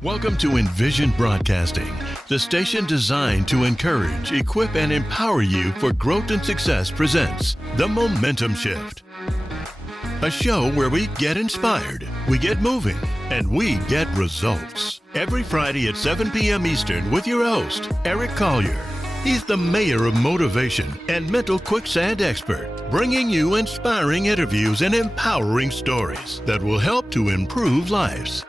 Welcome to Envision Broadcasting, the station designed to encourage, equip, and empower you for growth and success presents The Momentum Shift. A show where we get inspired, we get moving, and we get results. Every Friday at 7 p.m. Eastern with your host, Eric Collier. He's the mayor of motivation and mental quicksand expert, bringing you inspiring interviews and empowering stories that will help to improve lives.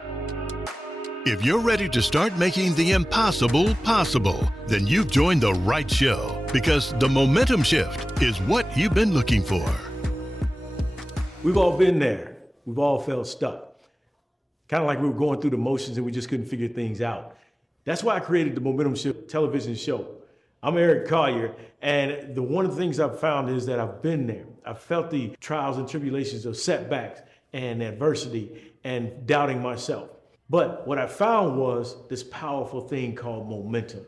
If you're ready to start making the impossible possible, then you've joined the right show, because the momentum shift is what you've been looking for. We've all been there. We've all felt stuck. Kind of like we were going through the motions and we just couldn't figure things out. That's why I created the Momentum Shift television show. I'm Eric Collier, and one of the things I've found is that I've been there. I've felt the trials and tribulations of setbacks and adversity and doubting myself. But what I found was this powerful thing called momentum.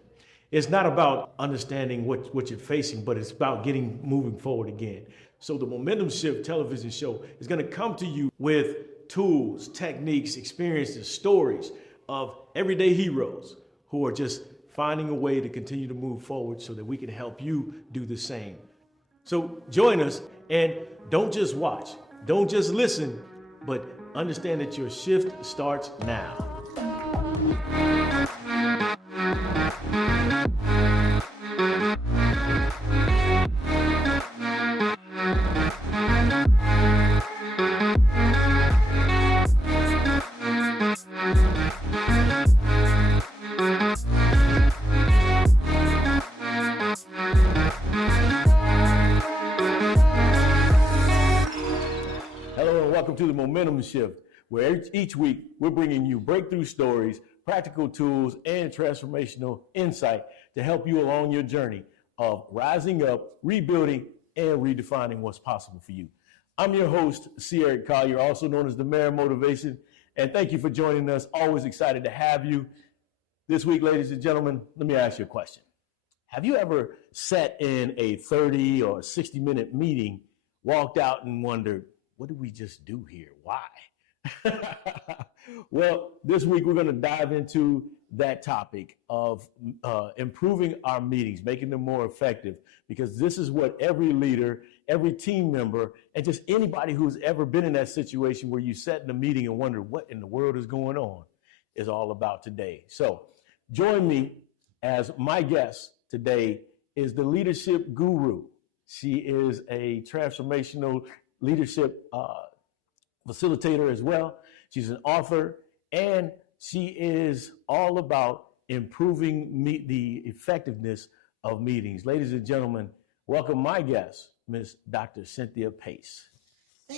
It's not about understanding what you're facing, but it's about moving forward again. So the Momentum Shift television show is going to come to you with tools, techniques, experiences, stories of everyday heroes who are just finding a way to continue to move forward so that we can help you do the same. So join us, and don't just watch, don't just listen, but understand that your shift starts now. Welcome to the Momentum Shift, where each week we're bringing you breakthrough stories, practical tools, and transformational insight to help you along your journey of rising up, rebuilding, and redefining what's possible for you. I'm your host, Eric Collier, also known as the Mayor of Motivation, and thank you for joining us. Always excited to have you. This week, ladies and gentlemen, let me ask you a question. Have you ever sat in a 30 or 60-minute meeting, walked out and wondered, what did we just do here? Why? Well, this week we're going to dive into that topic of improving our meetings, making them more effective, because this is what every leader, every team member, and just anybody who's ever been in that situation where you sat in a meeting and wondered what in the world is going on is all about today. So join me as my guest today is the leadership guru. She is a transformational leadership facilitator as well. She's an author, and she is all about improving the effectiveness of meetings. Ladies and gentlemen, welcome my guest, Miss Dr. Cynthia Pace.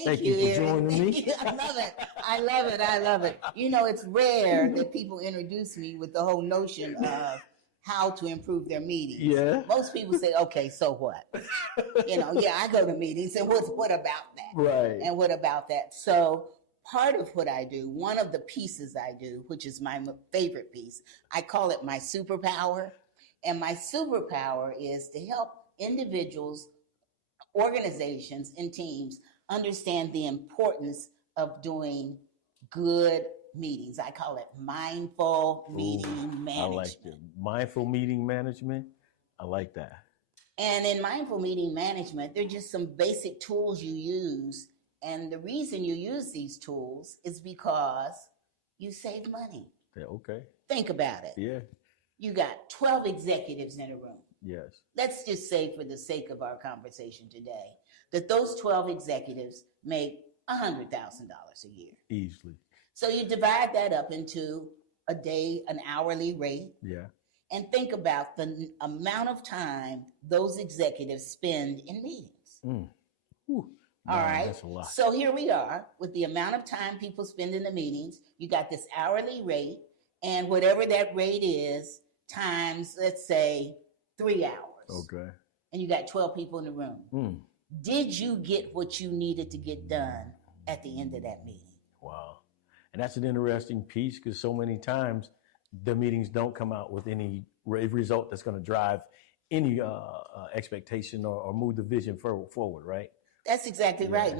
Thank you for joining me. I love it. I love it. I love it. You know, it's rare that people introduce me with the whole notion of how to improve their meetings. Yeah. Most people say, okay, so what? I go to meetings, and what about that? Right. And what about that? So part of what I do, one of the pieces I do, which is my favorite piece, I call it my superpower. And my superpower is to help individuals, organizations, and teams understand the importance of doing good meetings. I call it mindful meeting management. I like it. Mindful meeting management. I like that. And in mindful meeting management, they're just some basic tools you use. And the reason you use these tools is because you save money. Yeah, okay. Think about it. Yeah. You got 12 executives in a room. Yes. Let's just say, for the sake of our conversation today, that those 12 executives make $100,000 a year. Easily. So you divide that up into a day, an hourly rate. Yeah. And think about the amount of time those executives spend in meetings. All right. That's a lot. So here we are with the amount of time people spend in the meetings. You got this hourly rate, and whatever that rate is times, let's say, 3 hours. Okay. And you got 12 people in the room. Did you get what you needed to get done at the end of that meeting? Wow. And that's an interesting piece, because so many times the meetings don't come out with any result that's going to drive any expectation or move the vision forward, right? That's exactly right.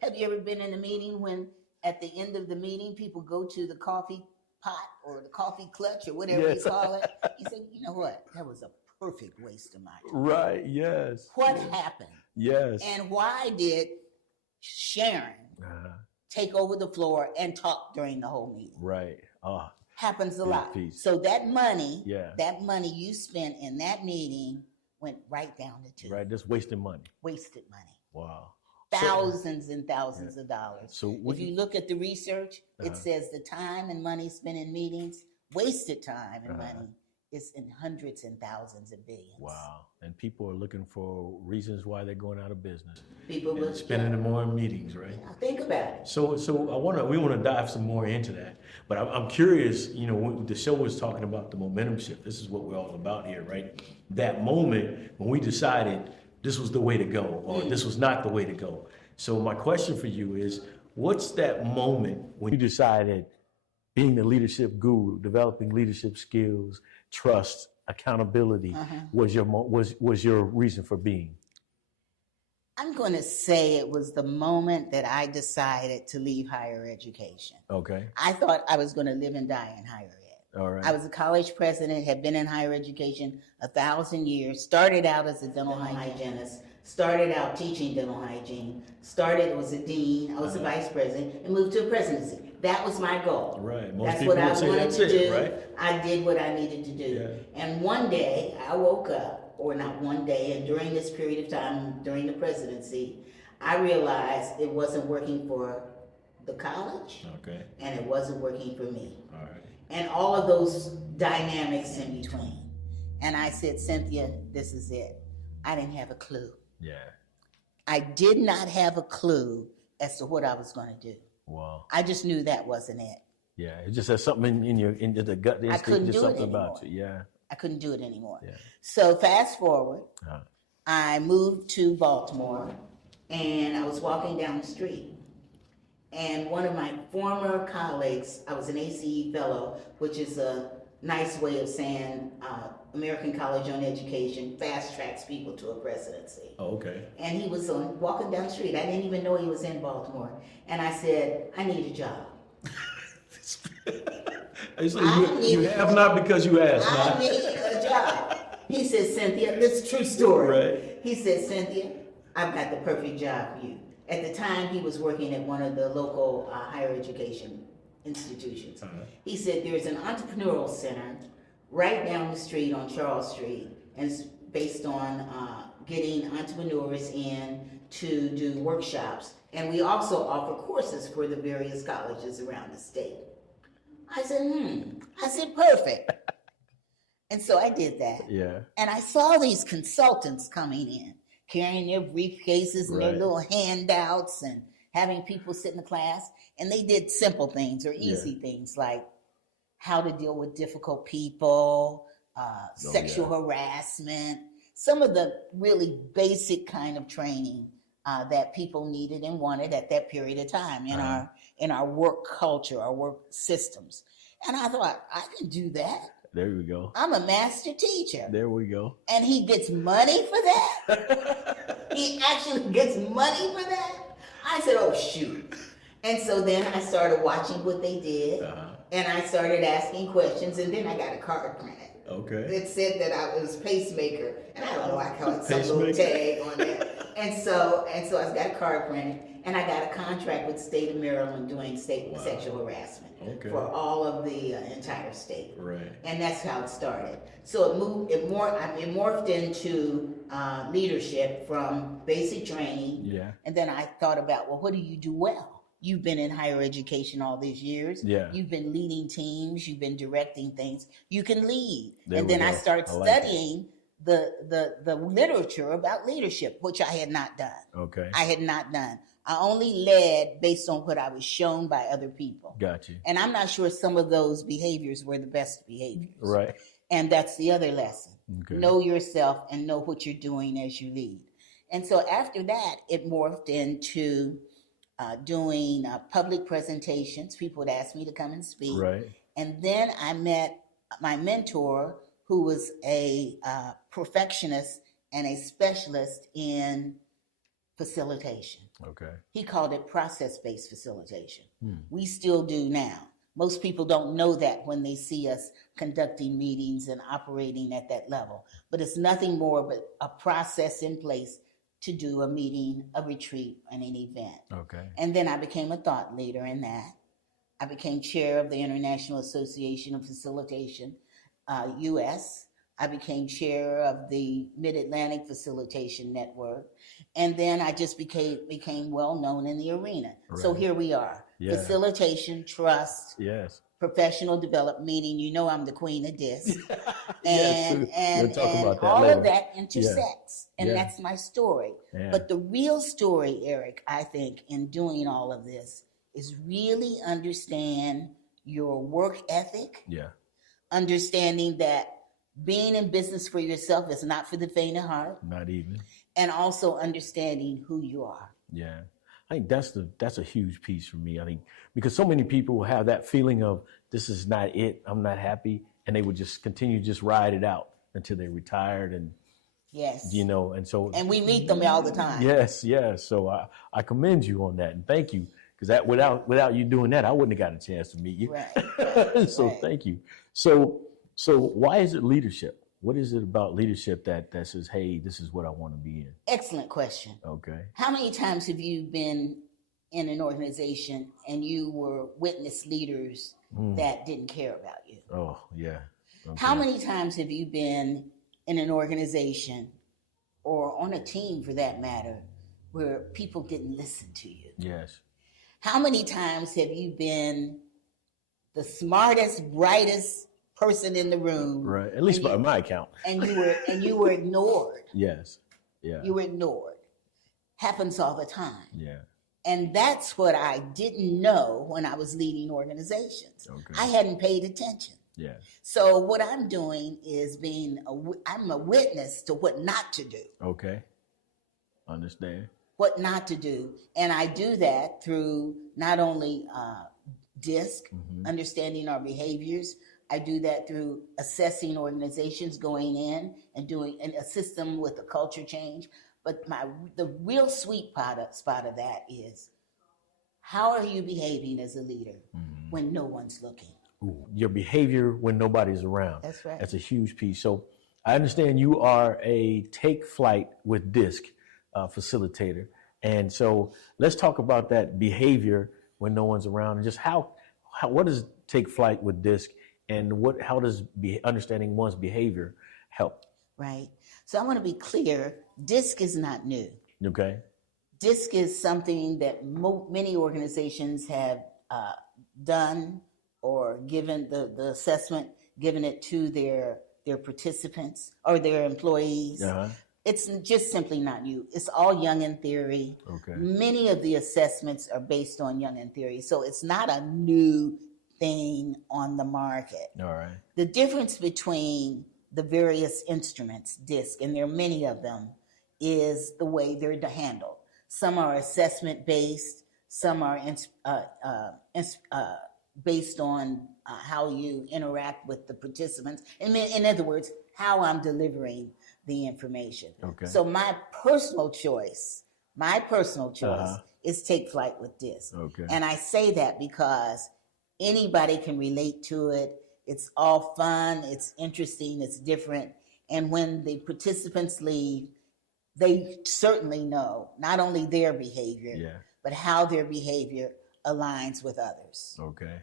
Have you ever been in a meeting when at the end of the meeting, people go to the coffee pot or the coffee clutch or whatever you call it. He said, you know what? That was a perfect waste of my time. Right, yes. What happened? Yes. And why did Sharon take over the floor and talk during the whole meeting? Right. Happens a lot. Piece. So that money you spent in that meeting went right down the tube. Right, just wasting money. Wasted money. Wow. Thousands and thousands of dollars. So if you look at the research, it says the time and money spent in meetings, wasted time and money, is in hundreds and thousands of billions. Wow. And people are looking for reasons why they're going out of business. People are spending more in meetings, right? Yeah, think about it. So we want to dive some more into that. But I'm curious, when the show was talking about the momentum shift, this is what we're all about here, right? That moment when we decided this was the way to go, or this was not the way to go. So my question for you is, what's that moment when you decided being the leadership guru, developing leadership skills, trust, accountability was your reason for being? I'm going to say it was the moment that I decided to leave higher education. Okay. I thought I was going to live and die in higher ed. All right. I was a college president, had been in higher education 1,000 years, started out as a dental hygienist, started out teaching dental hygiene, was a dean, I was a vice president, and moved to a presidency. That was my goal. Right. That's what I wanted to do. Right? I did what I needed to do. Yeah. And one day I woke up, or not one day, and during this period of time, during the presidency, I realized it wasn't working for the college, and it wasn't working for me. All right. And all of those dynamics in between. And I said, Cynthia, this is it. I didn't have a clue. Yeah. I did not have a clue as to what I was going to do. Wow. I just knew that wasn't it. Yeah, it just has something into the gut instinct. I couldn't do something it anymore. About you. Yeah. I couldn't do it anymore. Yeah. So fast forward, I moved to Baltimore, and I was walking down the street. And one of my former colleagues, I was an ACE fellow, which is a nice way of saying American College on Education fast tracks people to a presidency. Oh, okay. And he was walking down the street. I didn't even know he was in Baltimore. And I said, I need a job. You have not because you asked. I need a job. He said, Cynthia, this is a true story. Right. He said, Cynthia, I've got the perfect job for you. At the time, he was working at one of the local higher education institutions. He said, there's an entrepreneurial center right down the street on Charles Street, and it's based on getting entrepreneurs in to do workshops. And we also offer courses for the various colleges around the state. I said, perfect. And so I did that. Yeah. And I saw these consultants coming in, carrying their briefcases and their little handouts and having people sit in the class. And they did simple things or easy things like how to deal with difficult people, sexual harassment, some of the really basic kind of training that people needed and wanted at that period of time in our work culture, our work systems. And I thought, I can do that. There we go. I'm a master teacher. There we go. And he gets money for that? He actually gets money for that? I said, oh, shoot. And so then I started watching what they did, and I started asking questions, and then I got a card printed. Okay. It said that I was pacemaker, and I don't know, I call it some little tag on there. And so I got a card printed, and I got a contract with the state of Maryland doing sexual harassment for all of the entire state. Right. And that's how it started. So it morphed into leadership from basic training. Yeah. And then I thought about, well, what do you do well? You've been in higher education all these years. Yeah. You've been leading teams. You've been directing things. You can lead. And then I started studying the literature about leadership, which I had not done. Okay. I had not done. I only led based on what I was shown by other people. Got you. And I'm not sure some of those behaviors were the best behaviors. Right. And that's the other lesson. Okay. Know yourself and know what you're doing as you lead. And so after that, it morphed into doing public presentations. People would ask me to come and speak. Right. And then I met my mentor, who was a perfectionist and a specialist in facilitation. Okay. He called it process-based facilitation. We still do now. Most people don't know that when they see us conducting meetings and operating at that level. But it's nothing more but a process in place to do a meeting, a retreat, and an event. Okay. And then I became a thought leader in that. I became chair of the International Association of Facilitation, US. I became chair of the Mid-Atlantic Facilitation Network. And then I just became well known in the arena. Right. So here we are. Yeah. Facilitation, trust, Yes. professional development, meaning you know I'm the queen of disc. Yes, and we'll talk about that all later. of that intersects. Yeah. And Yeah. that's my story. Yeah. But the real story, Eric, I think, in doing all of this is really understand your work ethic, Yeah. understanding that being in business for yourself is not for the faint of heart, Not even. and also understanding who you are. Yeah. I think that's a huge piece for me. I think because so many people have that feeling of this is not it, I'm not happy, and they would just continue to just ride it out until they retired, and Yes. and so And we meet them all the time. yes. So I commend you on that, and thank you, because that without you doing that, I wouldn't have got a chance to meet you. Right. So right. thank you. So why is it leadership? What is it about leadership that says, hey, this is what I want to be in? Excellent question. Okay. How many times have you been in an organization and you were witness leaders that didn't care about you? Oh, yeah. Okay. How many times have you been in an organization or on a team for that matter where people didn't listen to you? Yes. How many times have you been the smartest, brightest person in the room? Right. At least by my account. And you were ignored. Yes. Yeah. You were ignored. Happens all the time. Yeah. And that's what I didn't know when I was leading organizations. Okay. I hadn't paid attention. Yeah. So what I'm doing is I'm a witness to what not to do. Okay. Understand. What not to do. And I do that through not only DISC, understanding our behaviors. I do that through assessing organizations, going in and assist them with the culture change. But the real sweet spot of that is, how are you behaving as a leader when no one's looking? Ooh, your behavior when nobody's around. That's right. That's a huge piece. So I understand you are a take flight with DISC facilitator. And so let's talk about that behavior when no one's around, and just what does take flight with DISC, and how does understanding one's behavior help? Right. So I want to be clear, DISC is not new. Okay. DISC is something that many organizations have done or given the assessment, given it to their participants or their employees. Uh-huh. It's just simply not new. It's all Jungian theory. Okay. Many of the assessments are based on Jungian theory. So it's not a new thing on the market. All right. The difference between the various instruments, DISC, and there are many of them, is the way they're handled. Some are assessment based, some are based on how you interact with the participants. In other words, how I'm delivering the information. Okay. So my personal choice is take flight with DISC. Okay. And I say that because anybody can relate to it. It's all fun, it's interesting, it's different. And when the participants leave, they certainly know not only their behavior, but how their behavior aligns with others. Okay.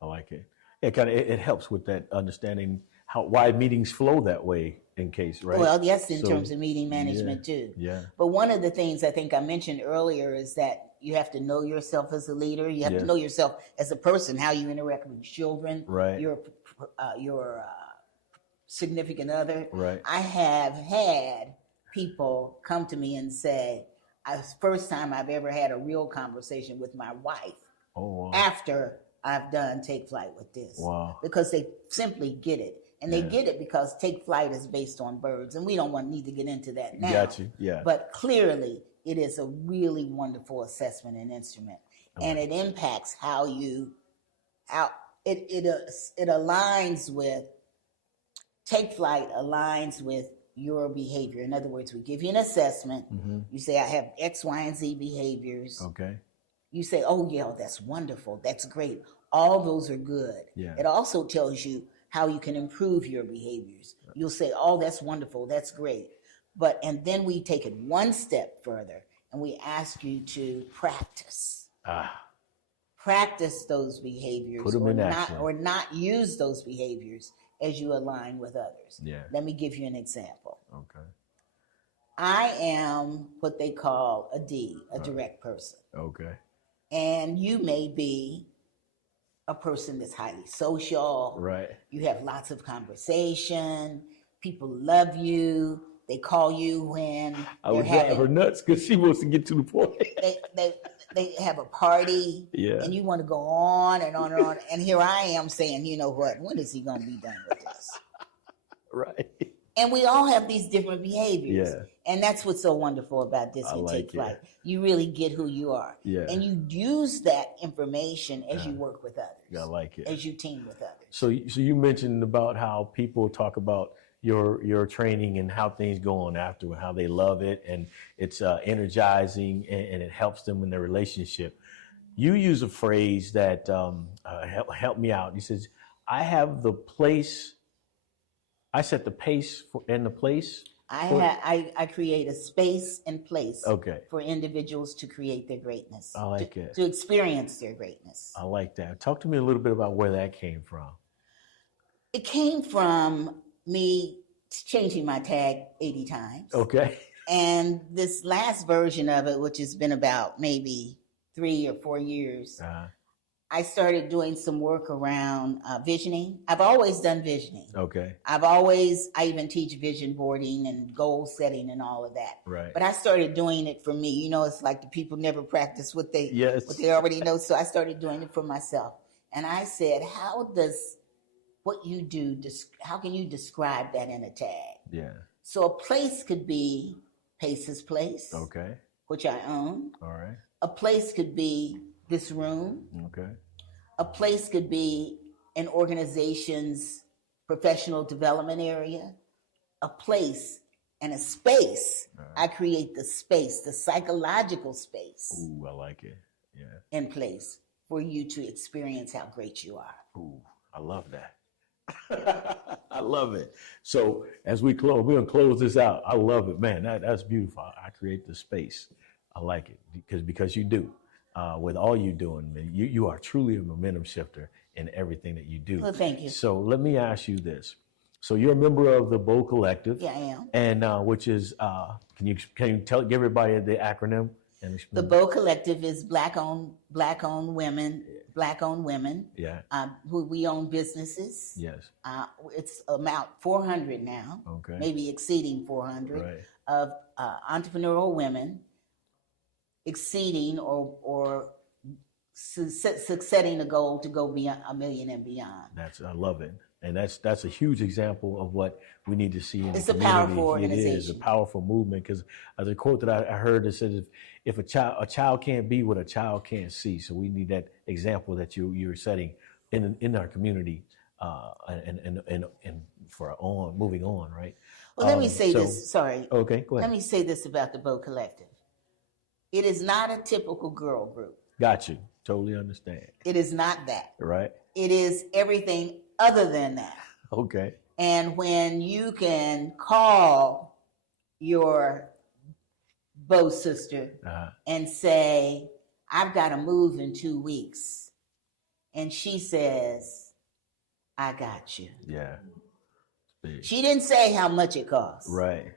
I like it. It helps with that understanding why meetings flow that way in case, right? Well, yes, in terms of meeting management too. Yeah. But one of the things I think I mentioned earlier is that you have to know yourself as a leader. You have to know yourself as a person, how you interact with children, right, your significant other. Right. I have had people come to me and say, first time I've ever had a real conversation with my wife after I've done Take Flight with DISC. Wow. Because they simply get it. And they get it because Take Flight is based on birds. And we don't need to get into that now. Got you. Yeah. But clearly, it is a really wonderful assessment and instrument. And it impacts how it aligns with, Take Flight aligns with your behavior. In other words, we give you an assessment. You say, I have X, Y, and Z behaviors. Okay. You say, oh, yeah, that's wonderful. That's great. All those are good. Yeah. It also tells you how you can improve your behaviors. You'll say, oh, that's wonderful. That's great. And then we take it one step further and we ask you to practice. Practice those behaviors. Put them in action. Or not use those behaviors as you align with others. Yeah. Let me give you an example. Okay. I am what they call a D, a direct person. Okay. And you may be a person that's highly social. Right. You have lots of conversation. People love you. They call you when I would drive her nuts because she wants to get to the point. they have a party. Yeah. And you want to go on and on and on. And here I am saying, you know what? When is he going to be done with this? Right. And we all have these different behaviors. Yeah. And that's what's so wonderful about This Can Take Flight. You really get who you are. Yeah. And you use that information as you work with others. I like it. As you team with others. So you mentioned about how people talk about your training and how things go on after, how they love it and it's energizing and it helps them in their relationship. You use a phrase that helped me out. He says, I set the pace and the place. I create a space and place Okay. for individuals to create their greatness. I like it. To experience their greatness. I like that. Talk to me a little bit about where that came from. It came from me changing my tag 80 times. Okay. And this last version of it, which has been about maybe 3 or 4 years, I started doing some work around visioning. I've always done visioning. Okay. I even teach vision boarding and goal setting and all of that. Right. But I started doing it for me. You know, it's like the people never practice what they already know. So I started doing it for myself. And I said, how can you describe that in a tag? Yeah. So a place could be Pace's Place. Okay. Which I own. All right. A place could be this room. Okay. A place could be an organization's professional development area. A place and a space. Right. I create the space, the psychological space. Ooh, I like it. Yeah. In place for you to experience how great you are. Ooh, I love that. I love it. So as we're going to close this out. I love it, man. That's beautiful. I create the space. I like it because you do. With all you're doing, man, you are truly a momentum shifter in everything that you do. Well, thank you. So let me ask you this. So you're a member of the Bold Collective. Yeah, I am. And which is, can you give everybody the acronym? The Bold Collective is black-owned women. Yeah. Who we own businesses. Yes. It's about 400 now. Okay. Maybe exceeding 400 right. of entrepreneurial women exceeding or setting a goal to go beyond $1 million and beyond. I love it. And that's a huge example of what we need to see in it's the community. It's a powerful organization. It is a powerful movement because there's a quote that I heard that said, if a child can't be what a child can't see. So we need that example that you're setting in our community and for moving on, right? Well, let me say this. Sorry. Okay, go ahead. Let me say this about the Bold Collective. It is not a typical girl group. Got you. Totally understand. It is not that. Right. It is everything other than that. Okay. And when you can call your Bo sister and say, I've got to move in 2 weeks. And she says, I got you. Yeah. She didn't say how much it costs. Right.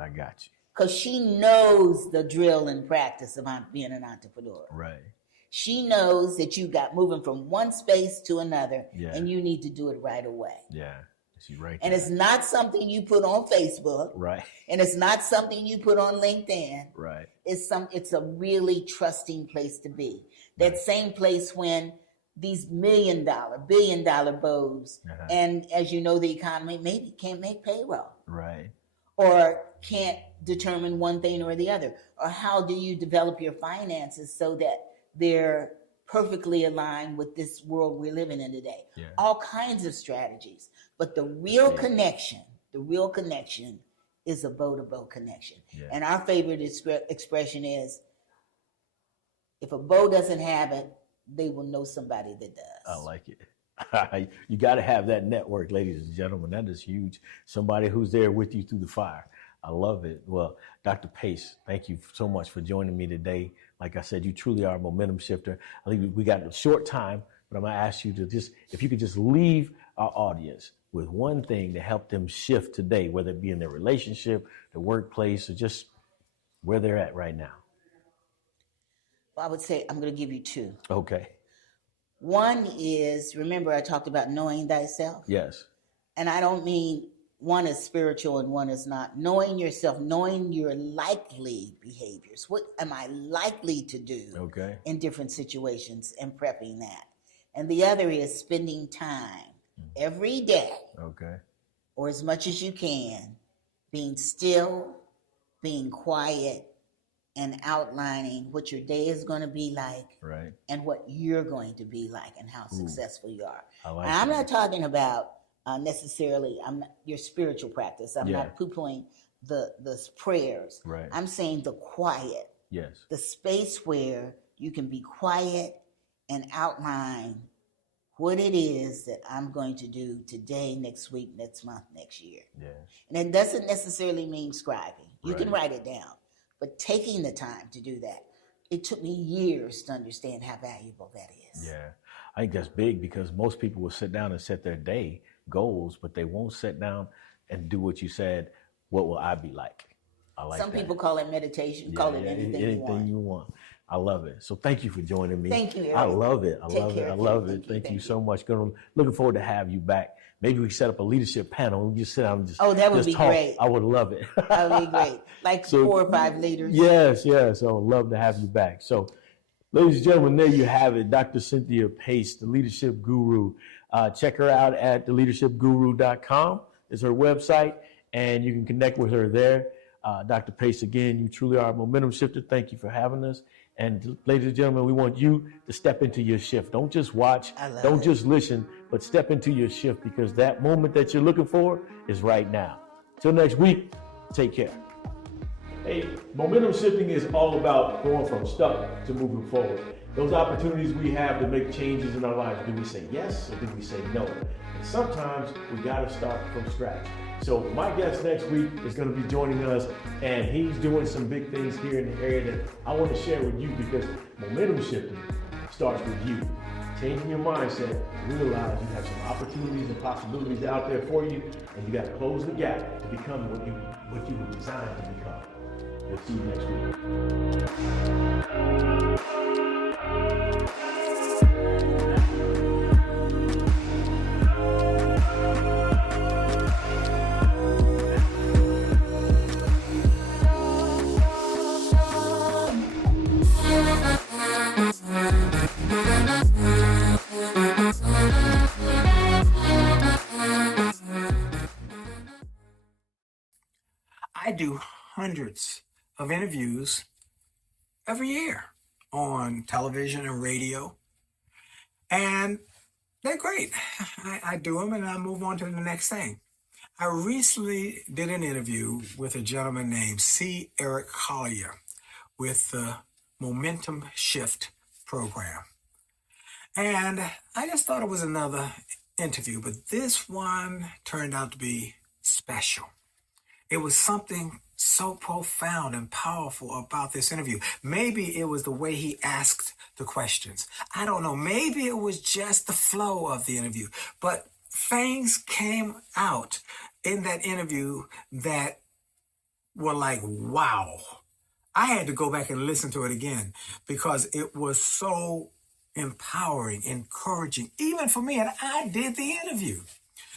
I got you. Because she knows the drill and practice of being an entrepreneur. Right. She knows that you got moving from one space to another, and you need to do it right away. Yeah. She's right. And it's not something you put on Facebook. Right. And it's not something you put on LinkedIn. Right. It's a really trusting place to be. That same place when these $1 million, billion-dollar bows, and as you know, the economy maybe can't make payroll. Right. Or can't determine one thing or the other. Or how do you develop your finances so that they're perfectly aligned with this world we're living in today? Yeah. All kinds of strategies. But the real connection is a bow-to-bow connection. Yeah. And our favorite expression is, If a bow doesn't have it, they will know somebody that does. I like it. You got to have that network, ladies and gentlemen. That is huge. Somebody who's there with you through the fire. I love it. Well, Dr. Pace, thank you so much for joining me today. Like I said, you truly are a momentum shifter. I think we got a short time, but I'm going to ask you to if you could just leave our audience with one thing to help them shift today, whether it be in their relationship, their workplace, or just where they're at right now. Well, I would say I'm going to give you two. Okay. One is, remember I talked about knowing thyself? Yes. And I don't mean one is spiritual and one is not. Knowing yourself, knowing your likely behaviors. What am I likely to do in different situations, and prepping that. And the other is spending time every day, or as much as you can, being still, being quiet, and outlining what your day is going to be like, and what you're going to be like, and how successful you are. I'm not talking about necessarily your spiritual practice. I'm not poo-pooing the prayers. I'm saying the quiet, the space where you can be quiet and outline what it is that I'm going to do today, next week, next month, next year. And it doesn't necessarily mean scribing. You can write it down, but taking the time to do that, it took me years to understand how valuable that is. Yeah, I think that's big, because most people will sit down and set their day goals, but they won't sit down and do what you said. What will I be like? I like Some that. people call it meditation, call it anything you want. I love it. So thank you for joining me. Thank you, Eric. I love it. I Take love it. Thank you so much. Looking forward to have you back. Maybe we can set up a leadership panel. We just sit down and just that would be talk. great. I would love it. That would be great. Like 4 or 5 leaders. Yes. I would love to have you back. So, ladies and gentlemen, there you have it. Dr. Cynthia Pace, the leadership guru. Check her out at theleadershipguru.com is her website, and you can connect with her there. Dr. Pace, again, you truly are a momentum shifter. Thank you for having us. And ladies and gentlemen, we want you to step into your shift. Don't just watch, don't just listen, but step into your shift, because that moment that you're looking for is right now. Till next week, take care. Hey, momentum shifting is all about going from stuck to moving forward. Those opportunities we have to make changes in our lives, do we say yes or do we say no? And sometimes we gotta start from scratch. So my guest next week is gonna be joining us, and he's doing some big things here in the area that I want to share with you, because momentum shifting starts with you. Changing your mindset, realize you have some opportunities and possibilities out there for you, and you gotta close the gap to become what you were designed to become. We'll see you next week. I do hundreds of interviews every year on television and radio, and they're great. I do them and I move on to the next thing. I recently did an interview with a gentleman named C. Eric Collier with the Momentum Shift program. And I just thought it was another interview, but this one turned out to be special. It was something so profound and powerful about this interview. Maybe it was the way he asked the questions. I don't know. Maybe it was just the flow of the interview. But things came out in that interview that were like, wow. I had to go back and listen to it again because it was so empowering, encouraging, even for me. And I did the interview.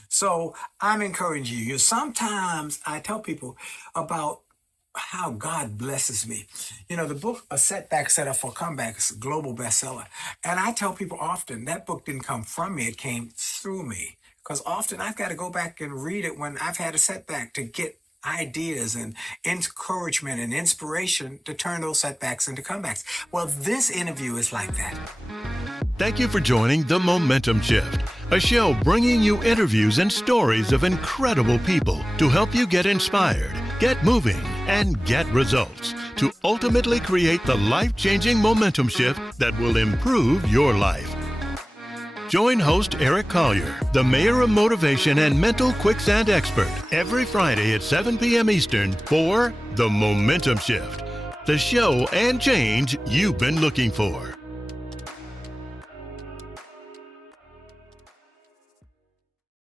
So I'm encouraging you. Sometimes I tell people about how God blesses me. You know, the book, A Setback Set Up for Comeback, is a global bestseller. And I tell people often that book didn't come from me, it came through me. Because often I've got to go back and read it when I've had a setback to get ideas and encouragement and inspiration to turn those setbacks into comebacks. Well, this interview is like that. Thank you for joining The Momentum Shift, a show bringing you interviews and stories of incredible people to help you get inspired, get moving, and get results to ultimately create the life-changing momentum shift that will improve your life. Join host Eric Collier, the mayor of motivation and mental quicksand expert, every Friday at 7 p.m. Eastern for The Momentum Shift, the show and change you've been looking for.